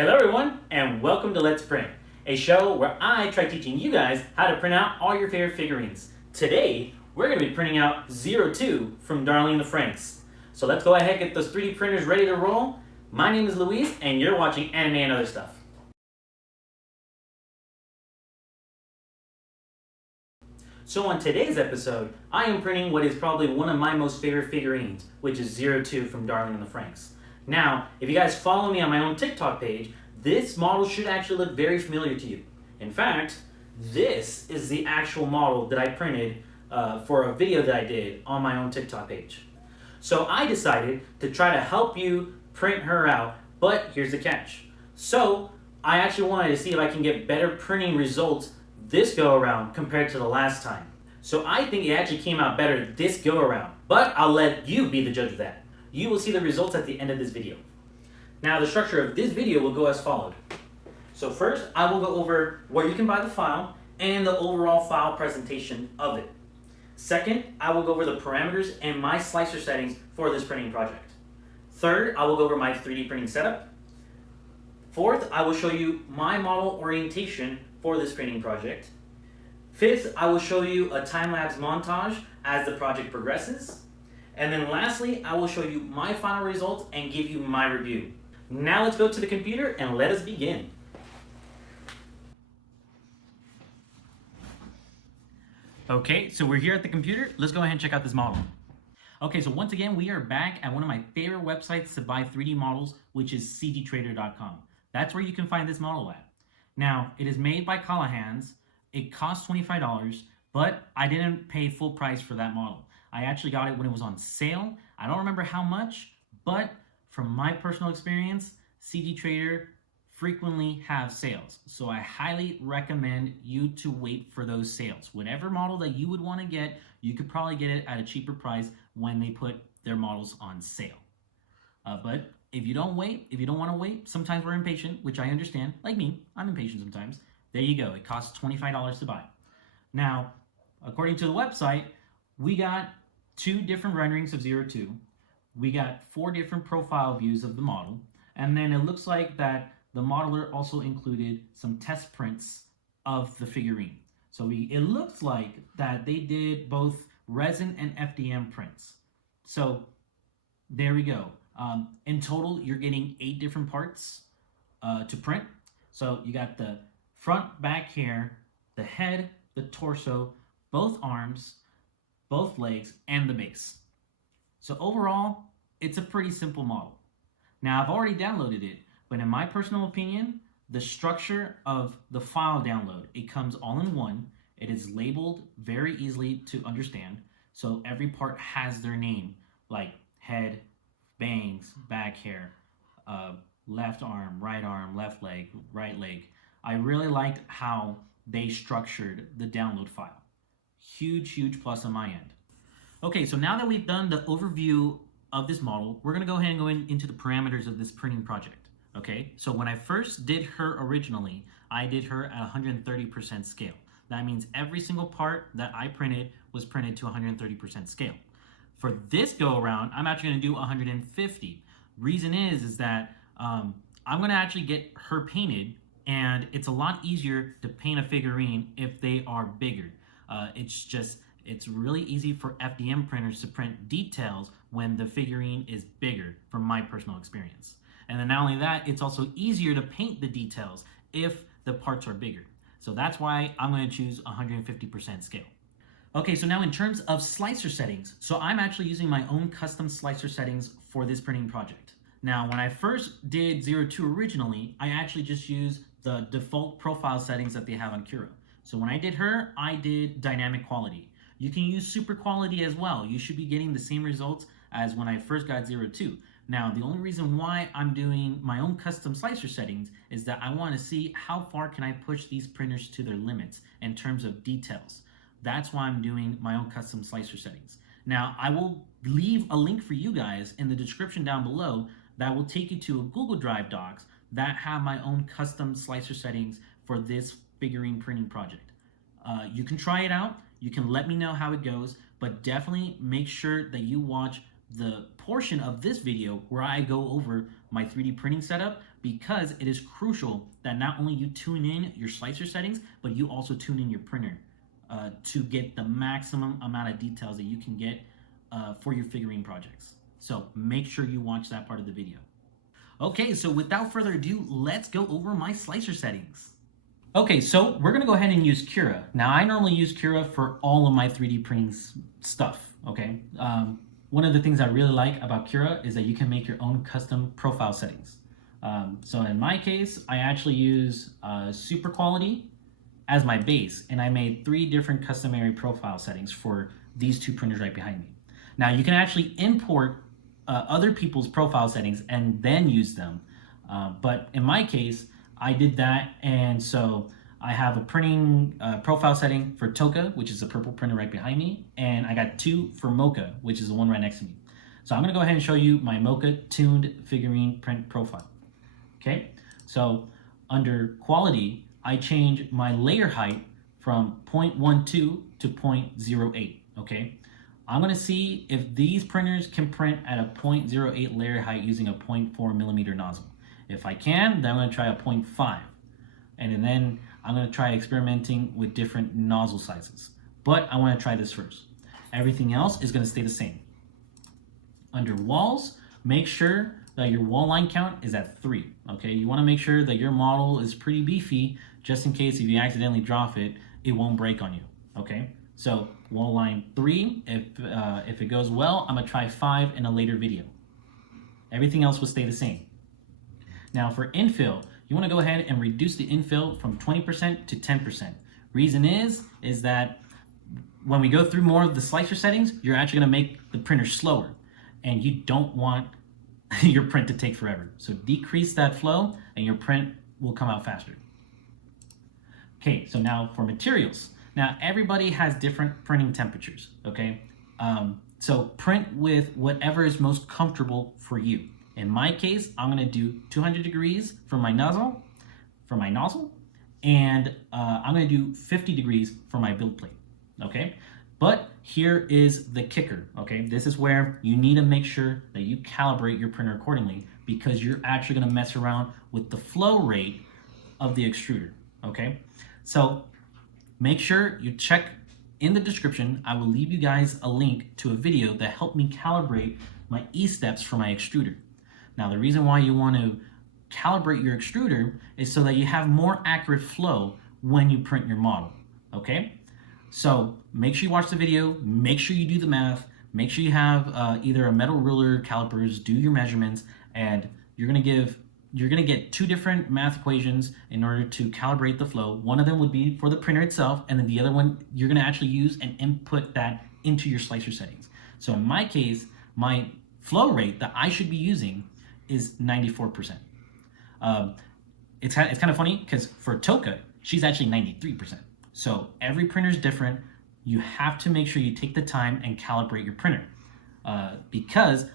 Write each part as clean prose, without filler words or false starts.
Hello everyone, and welcome to Let's Print, a show where I try teaching you guys how to print out all your favorite figurines. Today, we're going to be printing out 02 from Darling the Franxx. So let's go ahead and get those 3D printers ready to roll. My name is Luis, and you're watching Anime and Other Stuff. So on today's episode, I am printing what is probably one of my most favorite figurines, which is 02 from Darling the Franxx. Now, if you guys follow me on my own TikTok page, this model should actually look very familiar to you. In fact, this is the actual model that I printed for a video that I did on my own TikTok page. So I decided to try to help you print her out, but here's the catch. So I actually wanted to see if I can get better printing results this go around compared to the last time. So I think it actually came out better this go around, but I'll let you be the judge of that. You will see the results at the end of this video. Now the structure of this video will go as followed. So first I will go over where you can buy the file and the overall file presentation of it. Second, I will go over the parameters and my slicer settings for this printing project. Third, I will go over my 3D printing setup. Fourth, I will show you my model orientation for this printing project. Fifth, I will show you a time-lapse montage as the project progresses. And then lastly, I will show you my final results and give you my review. Now let's go to the computer and let us begin. Okay, so we're here at the computer. Let's go ahead and check out this model. Okay, so once again, we are back at one of my favorite websites to buy 3D models, which is cgtrader.com. That's where you can find this model at. Now, it is made by Callahan's. It costs $25, but I didn't pay full price for that model. I actually got it when it was on sale. I don't remember how much, but from my personal experience, CG Trader frequently have sales. So I highly recommend you to wait for those sales. Whatever model that you would want to get, you could probably get it at a cheaper price when they put their models on sale. But if you don't want to wait, sometimes we're impatient, which I understand. Like me, I'm impatient sometimes. There you go. It costs $25 to buy. Now, according to the website, we got 2 different renderings of 02. We got 4 different profile views of the model. And then it looks like that the modeler also included some test prints of the figurine. So it looks like that they did both resin and FDM prints. So there we go. In total, you're getting 8 different parts to print. So you got the front, back hair, the head, the torso, both arms, both legs, and the base. So overall, it's a pretty simple model. Now, I've already downloaded it, but in my personal opinion, the structure of the file download, it comes all in one. It is labeled very easily to understand. So every part has their name, like head, bangs, back hair, left arm, left leg, right leg. I really liked how they structured the download file. Huge plus on my end. Okay, so now that we've done the overview of this model, we're gonna go ahead and go into the parameters of this printing project. Okay, so when I first did her originally, I did her at 130% scale. That means every single part that I printed was printed to 130% scale. For this go around, I'm actually gonna do 150. Reason is that I'm gonna actually get her painted, and it's a lot easier to paint a figurine if they are bigger. It's really easy for FDM printers to print details when the figurine is bigger, from my personal experience. And then not only that, it's also easier to paint the details if the parts are bigger. So that's why I'm going to choose 150% scale. Okay, so now in terms of slicer settings, so I'm actually using my own custom slicer settings for this printing project. Now, when I first did 02 originally, I actually just used the default profile settings that they have on Cura. So when I did her, I did dynamic quality. You can use super quality as well. You should be getting the same results as when I first got 02. Now, the only reason why I'm doing my own custom slicer settings is that I want to see how far can I push these printers to their limits in terms of details. That's why I'm doing my own custom slicer settings. Now, I will leave a link for you guys in the description down below that will take you to a Google Drive docs that have my own custom slicer settings for this figurine printing project. You can try it out. You can let me know how it goes, but definitely make sure that you watch the portion of this video where I go over my 3D printing setup because it is crucial that not only you tune in your slicer settings, but you also tune in your printer to get the maximum amount of details that you can get for your figurine projects. So make sure you watch that part of the video. Okay, so without further ado, let's go over my slicer settings. Okay, so we're gonna go ahead and use Cura. Now, I normally use Cura for all of my 3D printing stuff, okay? One of the things I really like about Cura is that you can make your own custom profile settings. So in my case, I actually use Super Quality as my base, and I made 3 different customary profile settings for these 2 printers right behind me. Now, you can actually import other people's profile settings and then use them. But in my case, I did that, and so I have a printing profile setting for Toka, which is the purple printer right behind me, and I got 2 for Mocha, which is the one right next to me. So I'm gonna go ahead and show you my Mocha tuned figurine print profile. Okay, so under quality, I change my layer height from 0.12 to 0.08, okay? I'm gonna see if these printers can print at a 0.08 layer height using a 0.4 millimeter nozzle. If I can, then I'm gonna try a 0.5. And then I'm gonna try experimenting with different nozzle sizes. But I wanna try this first. Everything else is gonna stay the same. Under walls, make sure that your wall line count is at 3, okay? You wanna make sure that your model is pretty beefy, just in case if you accidentally drop it, it won't break on you, okay? So wall line 3, if it goes well, I'm gonna try 5 in a later video. Everything else will stay the same. Now for infill, you wanna go ahead and reduce the infill from 20% to 10%. Reason is that when we go through more of the slicer settings, you're actually gonna make the printer slower, and you don't want your print to take forever. So decrease that flow and your print will come out faster. Okay, so now for materials. Now everybody has different printing temperatures, okay? So print with whatever is most comfortable for you. In my case, I'm gonna do 200 degrees for my nozzle, and I'm gonna do 50 degrees for my build plate, okay? But here is the kicker, okay? This is where you need to make sure that you calibrate your printer accordingly, because you're actually gonna mess around with the flow rate of the extruder, okay? So make sure you check in the description. I will leave you guys a link to a video that helped me calibrate my E-steps for my extruder. Now, the reason why you want to calibrate your extruder is so that you have more accurate flow when you print your model, okay? So make sure you watch the video, make sure you do the math, make sure you have either a metal ruler, calipers, do your measurements, and you're gonna get 2 different math equations in order to calibrate the flow. One of them would be for the printer itself, and then the other one, you're gonna actually use and input that into your slicer settings. So in my case, my flow rate that I should be using is 94%. It's kind of funny because for Toka, she's actually 93%. So every printer is different. You have to make sure you take the time and calibrate your printer because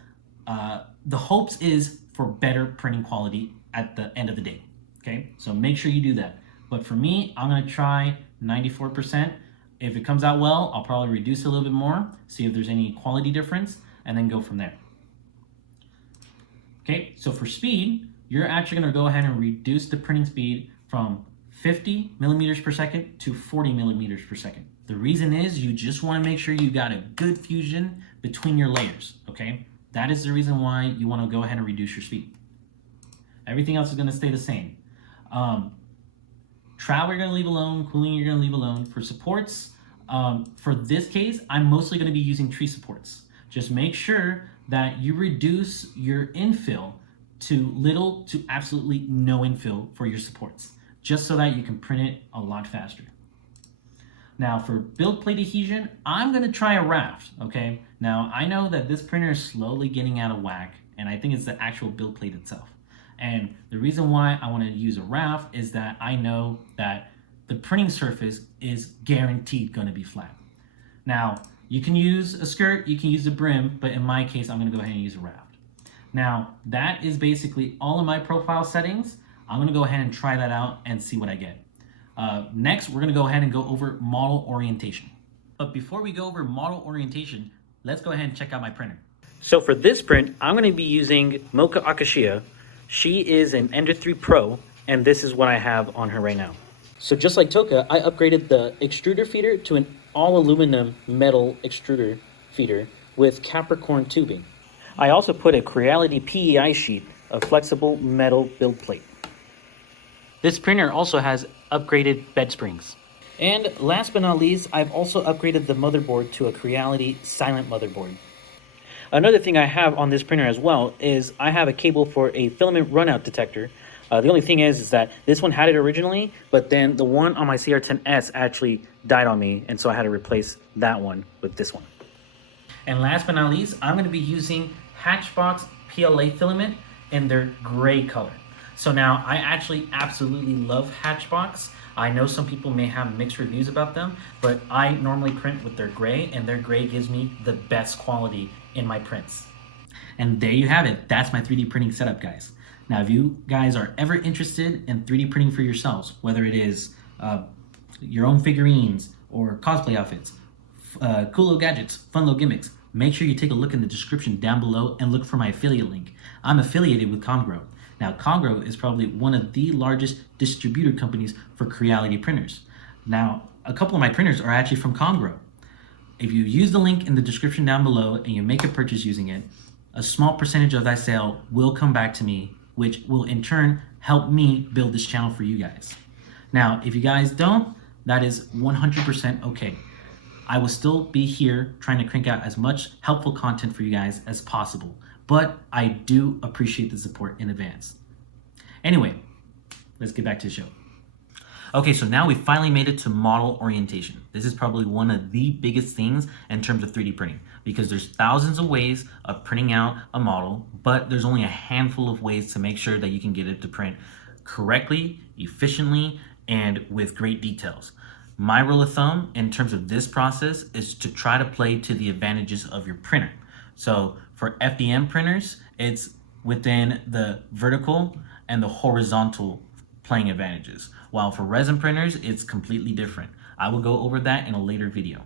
the hopes is for better printing quality at the end of the day, okay? So make sure you do that. But for me, I'm gonna try 94%. If it comes out well, I'll probably reduce a little bit more, see if there's any quality difference, and then go from there. Okay, so for speed, you're actually gonna go ahead and reduce the printing speed from 50 millimeters per second to 40 millimeters per second. The reason is you just wanna make sure you got a good fusion between your layers, okay? That is the reason why you wanna go ahead and reduce your speed. Everything else is gonna stay the same. Travel you're gonna leave alone, cooling you're gonna leave alone. For supports, for this case, I'm mostly gonna be using tree supports. Just make sure that you reduce your infill to little to absolutely no infill for your supports, just so that you can print it a lot faster. Now for build plate adhesion, I'm gonna try a raft, okay? Now I know that this printer is slowly getting out of whack, and I think it's the actual build plate itself. And the reason why I wanna use a raft is that I know that the printing surface is guaranteed gonna be flat. Now, you can use a skirt, you can use a brim, but in my case, I'm gonna go ahead and use a raft. Now, that is basically all of my profile settings. I'm gonna go ahead and try that out and see what I get. Next, we're gonna go ahead and go over model orientation. But before we go over model orientation, let's go ahead and check out my printer. So for this print, I'm gonna be using Mocha Akashia, She is an Ender 3 Pro, and this is what I have on her right now. So just like Toka, I upgraded the extruder feeder to an all aluminum metal extruder feeder with Capricorn tubing. I also put a Creality PEI sheet of flexible metal build plate. This printer also has upgraded bed springs. And last but not least, I've also upgraded the motherboard to a Creality silent motherboard. Another thing I have on this printer as well is I have a cable for a filament runout detector. The only thing is that this one had it originally, but then the one on my CR10S actually died on me, and so I had to replace that one with this one. And last but not least, I'm going to be using Hatchbox PLA filament in their gray color. So now I actually absolutely love Hatchbox. I know some people may have mixed reviews about them, but I normally print with their gray, and their gray gives me the best quality in my prints. And there you have it. That's my 3D printing setup, guys. Now, if you guys are ever interested in 3D printing for yourselves, whether it is your own figurines or cosplay outfits, cool little gadgets, fun little gimmicks, make sure you take a look in the description down below and look for my affiliate link. I'm affiliated with Congro. Now, Congro is probably one of the largest distributor companies for Creality printers. Now, a couple of my printers are actually from Congro. If you use the link in the description down below and you make a purchase using it, a small percentage of that sale will come back to me, which will in turn help me build this channel for you guys. Now, if you guys don't, that is 100% okay. I will still be here trying to crank out as much helpful content for you guys as possible, but I do appreciate the support in advance. Anyway, let's get back to the show. Okay, so now we finally made it to model orientation. This is probably one of the biggest things in terms of 3D printing, because there's thousands of ways of printing out a model, but there's only a handful of ways to make sure that you can get it to print correctly, efficiently, and with great details. My rule of thumb in terms of this process is to try to play to the advantages of your printer. So for FDM printers, it's within the vertical and the horizontal playing advantages. While for resin printers, it's completely different. I will go over that in a later video.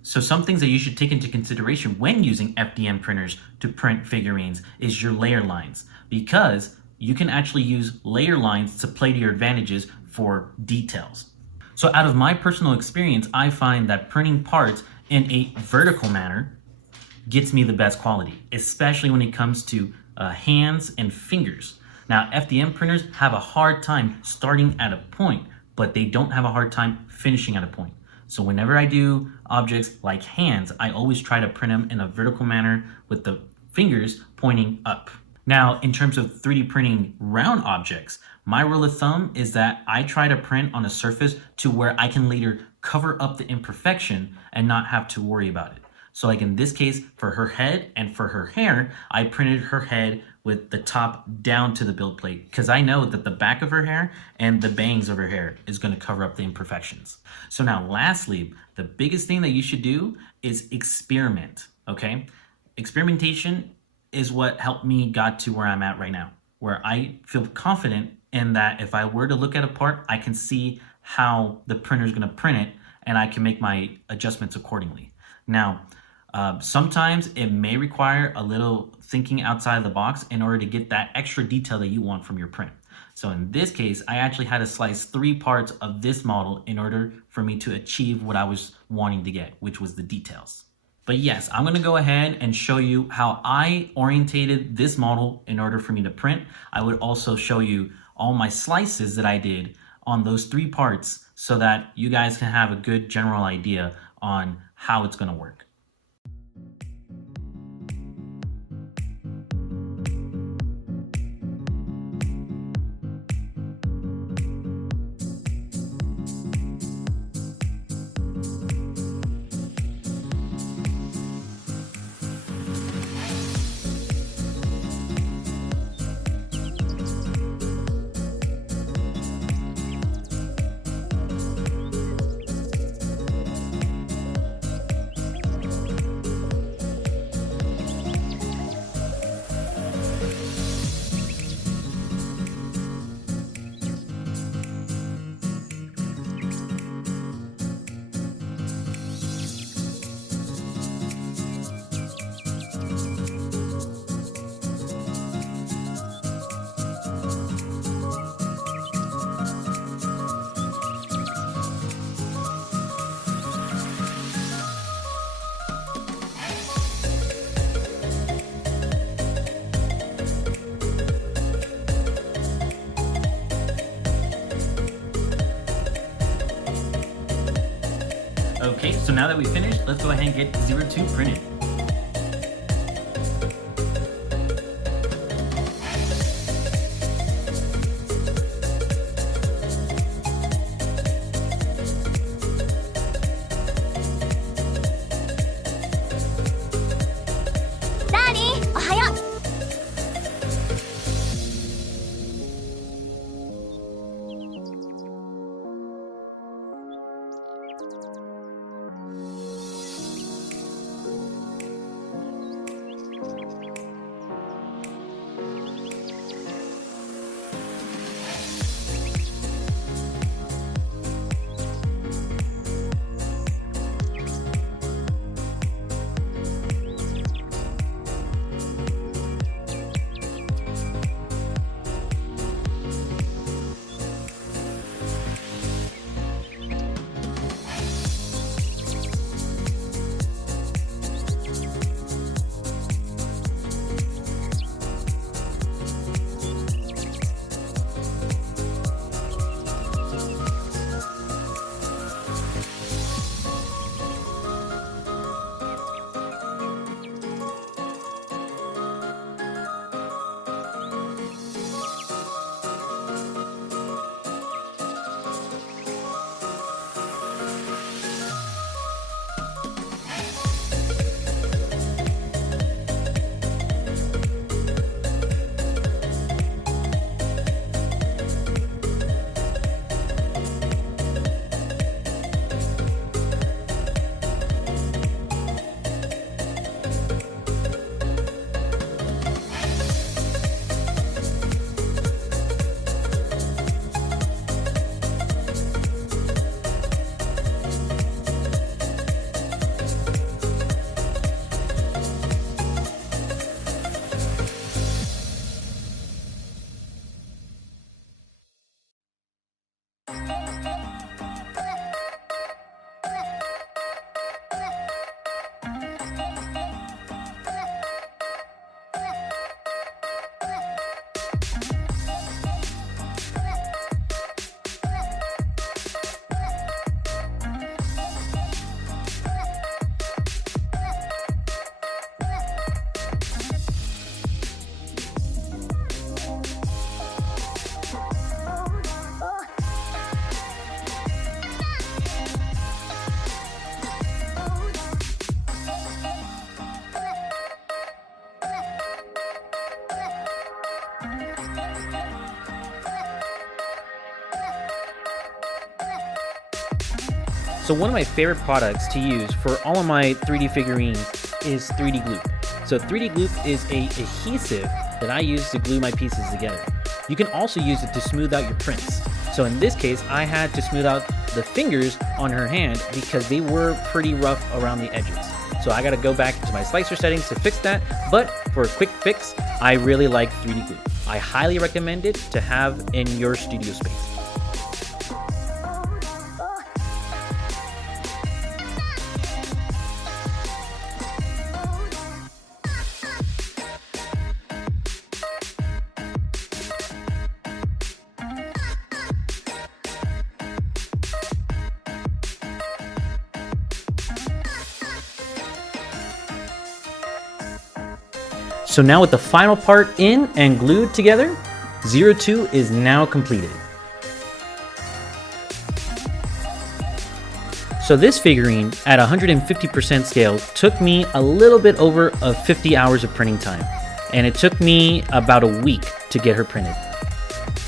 So some things that you should take into consideration when using FDM printers to print figurines is your layer lines, because you can actually use layer lines to play to your advantages for details. So out of my personal experience, I find that printing parts in a vertical manner gets me the best quality, especially when it comes to hands and fingers. Now, FDM printers have a hard time starting at a point, but they don't have a hard time finishing at a point. So whenever I do objects like hands, I always try to print them in a vertical manner with the fingers pointing up. Now, in terms of 3D printing round objects, my rule of thumb is that I try to print on a surface to where I can later cover up the imperfection and not have to worry about it. So like in this case, for her head and for her hair, I printed her head with the top down to the build plate, because I know that the back of her hair and the bangs of her hair is going to cover up the imperfections. So now lastly, the biggest thing that you should do is experiment, okay? Experimentation is what helped me got to where I'm at right now, where I feel confident in that if I were to look at a part, I can see how the printer is going to print it and I can make my adjustments accordingly. Now, sometimes it may require a little thinking outside the box in order to get that extra detail that you want from your print. So in this case, I actually had to slice 3 parts of this model in order for me to achieve what I was wanting to get, which was the details. But yes, I'm gonna go ahead and show you how I orientated this model in order for me to print. I would also show you all my slices that I did on those 3 parts so that you guys can have a good general idea on how it's gonna work. Okay, so now that we finished, let's go ahead and get 02 printed. So one of my favorite products to use for all of my 3D figurines is 3D glue. So 3D glue is a adhesive that I use to glue my pieces together. You can also use it to smooth out your prints. So in this case, I had to smooth out the fingers on her hand because they were pretty rough around the edges. So I gotta go back into my slicer settings to fix that, but for a quick fix, I really like 3D glue. I highly recommend it to have in your studio space. So now with the final part in and glued together, 02 is now completed. So this figurine at 150% scale took me a little bit over 50 hours of printing time, and it took me about a week to get her printed.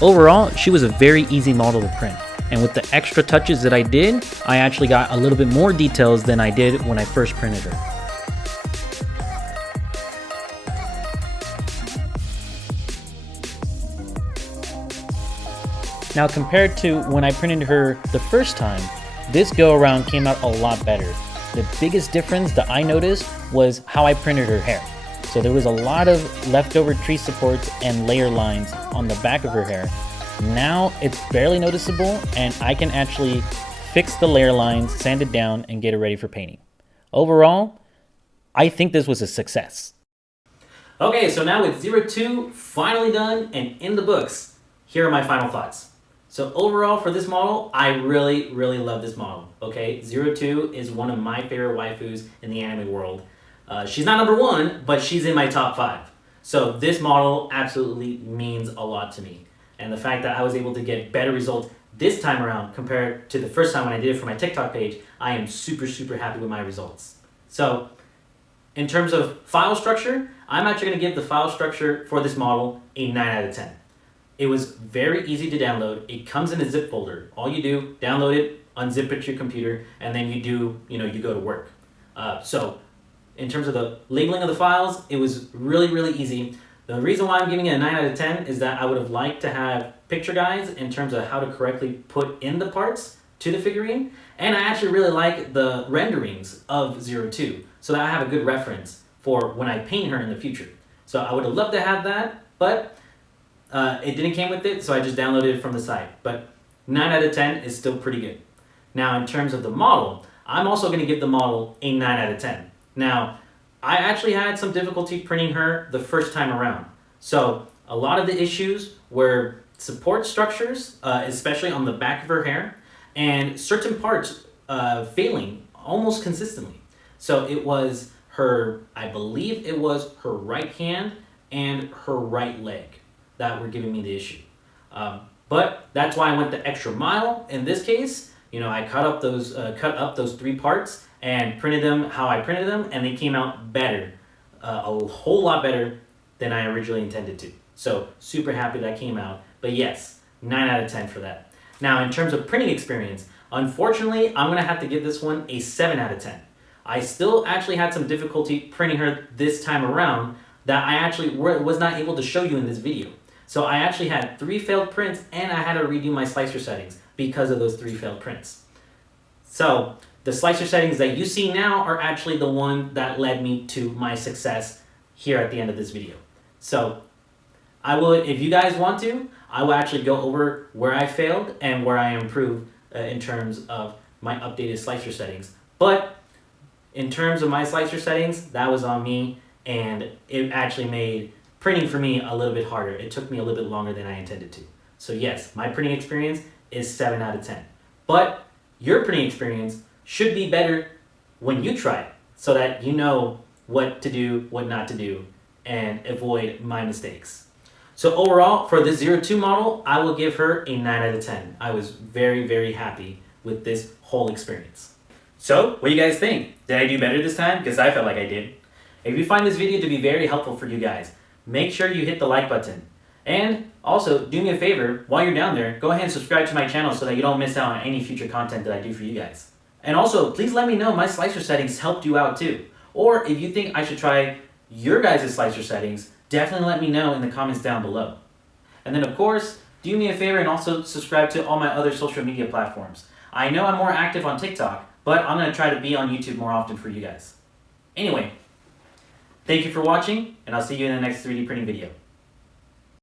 Overall, she was a very easy model to print, and with the extra touches that I did, I actually got a little bit more details than I did when I first printed her. Now compared to when I printed her the first time, this go around came out a lot better. The biggest difference that I noticed was how I printed her hair. So there was a lot of leftover tree supports and layer lines on the back of her hair. Now it's barely noticeable, and I can actually fix the layer lines, sand it down, and get it ready for painting. Overall, I think this was a success. Okay, so now with 02 finally done and in the books, here are my final thoughts. So overall for this model, I really, really love this model, okay? 02 is one of my favorite waifus in the anime world. She's not number one, but she's in my top 5. So this model absolutely means a lot to me. And the fact that I was able to get better results this time around compared to the first time when I did it for my TikTok page, I am super, super happy with my results. So in terms of file structure, I'm actually going to give the file structure for this model a 9 out of 10. It was very easy to download. It comes in a zip folder. All you do, download it, unzip it to your computer, and then you go to work. So in terms of the labeling of the files, it was really, really easy. The reason why I'm giving it a 9 out of 10 is that I would have liked to have picture guides in terms of how to correctly put in the parts to the figurine. And I actually really like the renderings of 02, so that I have a good reference for when I paint her in the future. So I would have loved to have that, but it didn't came with it, so I just downloaded it from the site. But 9 out of 10 is still pretty good. Now in terms of the model, I'm also going to give the model a 9 out of 10. Now, I actually had some difficulty printing her the first time around. So a lot of the issues were support structures, especially on the back of her hair, and certain parts failing almost consistently. So it was her, I believe it was her right hand and her right leg that were giving me the issue. But that's why I went the extra mile in this case. I cut up those 3 parts and printed them how I printed them, and they came out better, a whole lot better than I originally intended to. So super happy that came out. But yes, 9 out of 10 for that. Now in terms of printing experience, unfortunately, I'm gonna have to give this one a 7 out of 10. I still actually had some difficulty printing her this time around that I actually was not able to show you in this video. So I actually had 3 failed prints, and I had to redo my slicer settings because of those 3 failed prints. So the slicer settings that you see now are actually the one that led me to my success here at the end of this video. So I will, if you guys want to, I will actually go over where I failed and where I improved in terms of my updated slicer settings. But in terms of my slicer settings, that was on me, and it actually made printing for me a little bit harder. It took me a little bit longer than I intended to. So yes, my printing experience is 7 out of 10. But your printing experience should be better when you try it, so that you know what to do, what not to do, and avoid my mistakes. So overall, for this 02 model, I will give her a 9 out of 10. I was very, very happy with this whole experience. So, what do you guys think? Did I do better this time? Because I felt like I did. If you find this video to be very helpful for you guys, make sure you hit the like button. And also, do me a favor, while you're down there, go ahead and subscribe to my channel so that you don't miss out on any future content that I do for you guys. And also, please let me know my slicer settings helped you out too. Or if you think I should try your guys' slicer settings, definitely let me know in the comments down below. And then of course, do me a favor and also subscribe to all my other social media platforms. I know I'm more active on TikTok, but I'm going to try to be on YouTube more often for you guys. Anyway, thank you for watching, and I'll see you in the next 3D printing video.